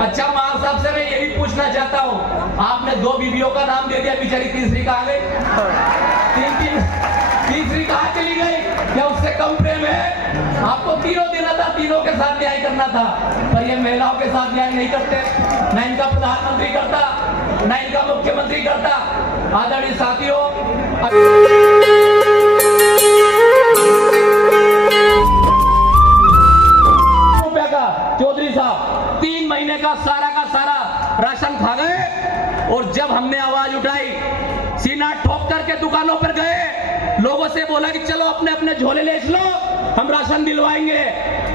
अच्छा माल साहब से मैं यही पूछना चाहता हूँ, आपने 2 बीवियों का नाम दे दिया, बेचारी तीसरी कहाँ गई? तीसरी कहाँ चली गई? क्या उससे कम प्रेम है? आपको तीनों देना था, तीनों के साथ न्याय करना था, पर ये महिलाओं के साथ न्याय नहीं करते। न इनका प्रधानमंत्री करता, न इनका मुख्यमंत्री करता। आदरणीय साथियों, रुपया का चौधरी साहब 3 महीने का सारा राशन खा गए। और जब हमने आवाज उठाई, सीना ठोक करके दुकानों पर गए, लोगों से बोला कि चलो अपने अपने झोले ले लो, हम राशन दिलवाएंगे,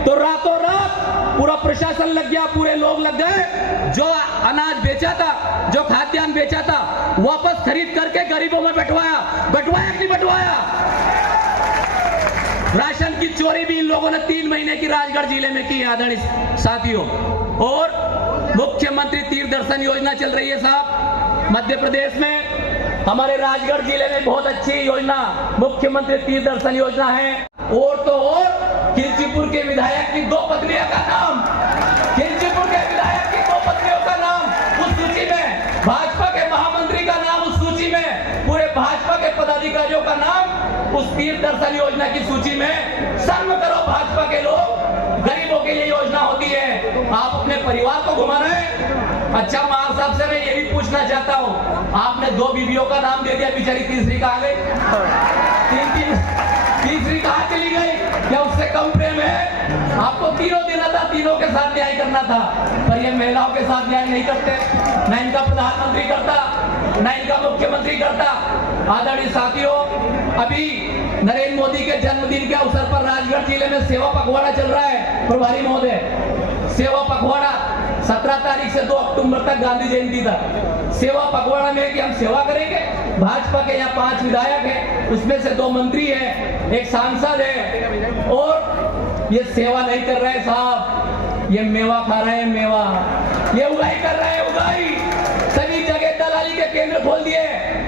तो रातों रात पूरा प्रशासन लग गया, पूरे लोग लग गए। जो अनाज बेचा था, जो खाद्यान्न बेचा था, वापस खरीद करके गरीबों में बंटवाया कि नहीं बंटवाया? राशन की चोरी भी इन लोगों ने 3 महीने की राजगढ़ जिले में की है आदरणीय साथियों। और मुख्यमंत्री तीर्थ दर्शन योजना चल रही है साहब मध्य प्रदेश में। हमारे राजगढ़ जिले में बहुत अच्छी योजना मुख्यमंत्री तीर्थ दर्शन योजना है। और तो और खिलचीपुर के विधायक की 2 पत्नियों का नाम, खिलचीपुर के विधायक की 2 पत्नियों का नाम उस सूची में, भाजपा के महामंत्री का नाम उस सूची में, पूरे भाजपा के पदाधिकारियों का नाम उस तीर्थ दर्शन योजना की सूची में। शर्म करो भाजपा के लोग, गरीबों के लिए योजना होती है, आप अपने परिवार को घुमा रहे हैं। अच्छा माल साहब से मैं यही पूछना चाहता हूँ, आपने 2 बीवियों का नाम दे दिया, बेचारी तीसरी कहाँ गई? तीसरी कहाँ चली गई? क्या उससे कम प्रेम है? आपको तीनों देना था, तीनों के साथ न्याय करना था, पर ये महिलाओं के साथ न्याय नहीं करते। न इनका प्रधानमंत्री करता, न इनका मुख्यमंत्री करता। आदरणीय साथियों, अभी नरेंद्र मोदी के जन्मदिन के अवसर पर राजगढ़ जिले में सेवा पखवाड़ा चल रहा है। प्रभारी महोदय, सेवा पखवाड़ा 17 तारीख से 2 अक्टूबर तक गांधी जयंती तक सेवा पखवाड़ा में कि हम सेवा करेंगे। भाजपा के यहाँ 5 विधायक हैं, उसमें से 2 मंत्री हैं, 1 सांसद है, और ये सेवा नहीं कर रहे साहब, ये मेवा खा रहे हैं, मेवा, ये उगाई कर रहे हैं, उगाई। सभी जगह दलाली के केंद्र खोल दिए।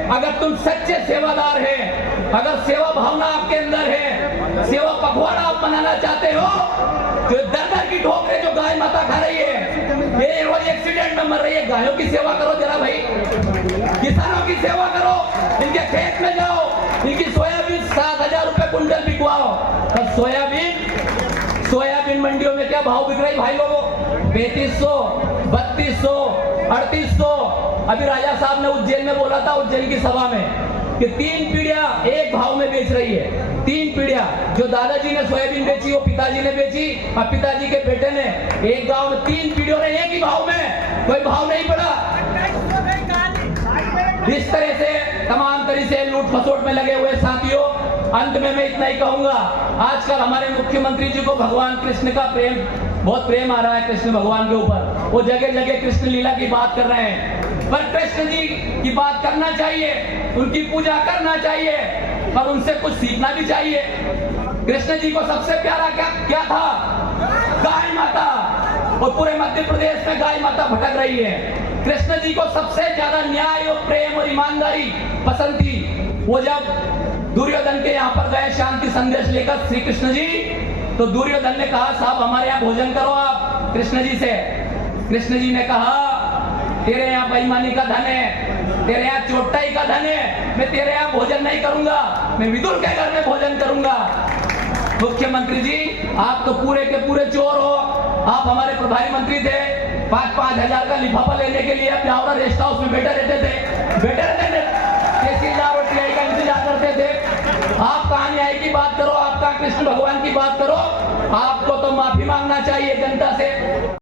अगर तुम सच्चे सेवादार हैं, अगर सेवा भावना आपके अंदर है, सेवा पखवाड़ा आप बनाना चाहते हो, जो दर की ठोकरें जो गाय माता खा रही है, ये रोज एक्सीडेंट में मर रही है, गायों की सेवा करो जरा भाई, किसानों की सेवा करो, इनके खेत में जाओ, इनकी सोयाबीन 7,000 रुपए कुंटल बिकवाओ। और सोयाबीन मंडियों में क्या भाव बिक रही भाई लोगों? 3500, 3200, 3800। अभी राजा साहब ने उज्जैन में बोला था, उज्जैन की सभा में, कि 3 पीढ़ियां एक भाव में बेच रही है। 3 पीढ़ियां, जो दादाजी ने सोयाबीन बेची वो पिताजी ने बेची, और पिताजी के बेटे ने। एक गांव में 3 पीढ़ियों ने एक ही भाव में, कोई भाव नहीं पड़ा। इस तरह से तमाम तरह से लूट खसोट में लगे हुए साथियों। अंत में मैं इतना ही कहूंगा, आजकल हमारे मुख्यमंत्री जी को भगवान कृष्ण का प्रेम, बहुत प्रेम आ रहा है कृष्ण भगवान के ऊपर। वो जगह जगह कृष्ण लीला की बात कर रहे हैं, पर कृष्ण जी की बात करना चाहिए, उनकी पूजा करना चाहिए, पर उनसे कुछ सीखना भी चाहिए। कृष्ण जी को सबसे प्यारा क्या था? गाय माता। और पूरे मध्य प्रदेश में गाय माता भटक रही है। कृष्ण जी को सबसे ज्यादा न्याय और प्रेम और ईमानदारी पसंद थी। वो जब दुर्योधन के यहाँ पर गए शांति संदेश लेकर श्री कृष्ण जी, तो दुर्योधन ने कहा साहब हमारे यहाँ भोजन करो आप कृष्ण जी से। कृष्ण जी ने कहा तेरे यहाँ बेईमानी का धन है, तेरे यहाँ चोटाई का धन है, मैं तेरे यहाँ भोजन नहीं करूंगा, मैं विदुर के घर में भोजन करूंगा। मुख्यमंत्री जी आप तो पूरे के पूरे चोर हो। आप हमारे प्रभारी मंत्री थे, 5-5 हजार का लिफाफा लेने के लिए अपने हावड़ा रेस्ट हाउस में बैठे रहते थे, तहसीलदार और टीआई का इंतजार करते थे। आप कहाँ न्याय की बात करो, आप कहाँ कृष्ण भगवान की बात करो। आपको तो माफी मांगना चाहिए जनता से।